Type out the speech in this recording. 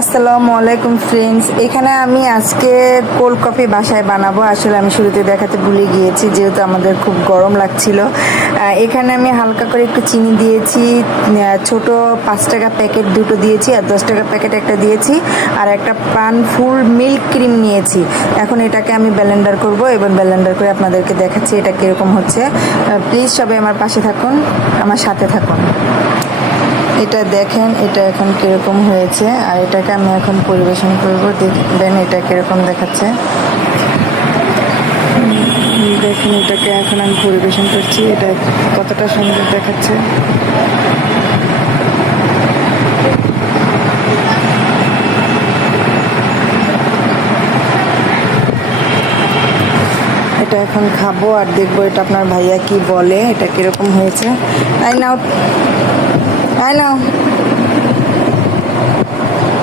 আসসালামু আলাইকুম ফ্রেন্ডস, এখানে আমি আজকে কোল্ড কফি বাসায় বানাবো। আসলে আমি শুরুতে দেখাতে ভুলে গিয়েছি, যেহেতু আমাদের খুব গরম লাগছিল। এখানে আমি হালকা করে একটু চিনি দিয়েছি, ছোট 5 টাকা প্যাকেট দুটো দিয়েছি, আর 10 টাকা প্যাকেট একটা দিয়েছি, আর একটা পান ফুল মিল্ক ক্রিম নিয়েছি। এখন এটাকে আমি ব্লেন্ডার করব এবং ব্লেন্ডার করে আপনাদেরকে দেখাচ্ছি এটা কীরকম হচ্ছে। প্লিজ সবাই আমার পাশে থাকুন, আমার সাথে থাকুন। এটা দেখেন এটা এখন কিরকম হয়েছে, আর এটাকে আমি এখন পরিবেশন করব। দেখবেন এটা কিরকম দেখাচ্ছে। দেখেন এটাকে এখন আমি পরিবেশন করছি, এটা কতটা সুন্দর দেখাচ্ছে। এটা এখন খাবো আর দেখবো এটা আপনার ভাইয়া কি বলে, এটা কিরকম হয়েছে। আই নাও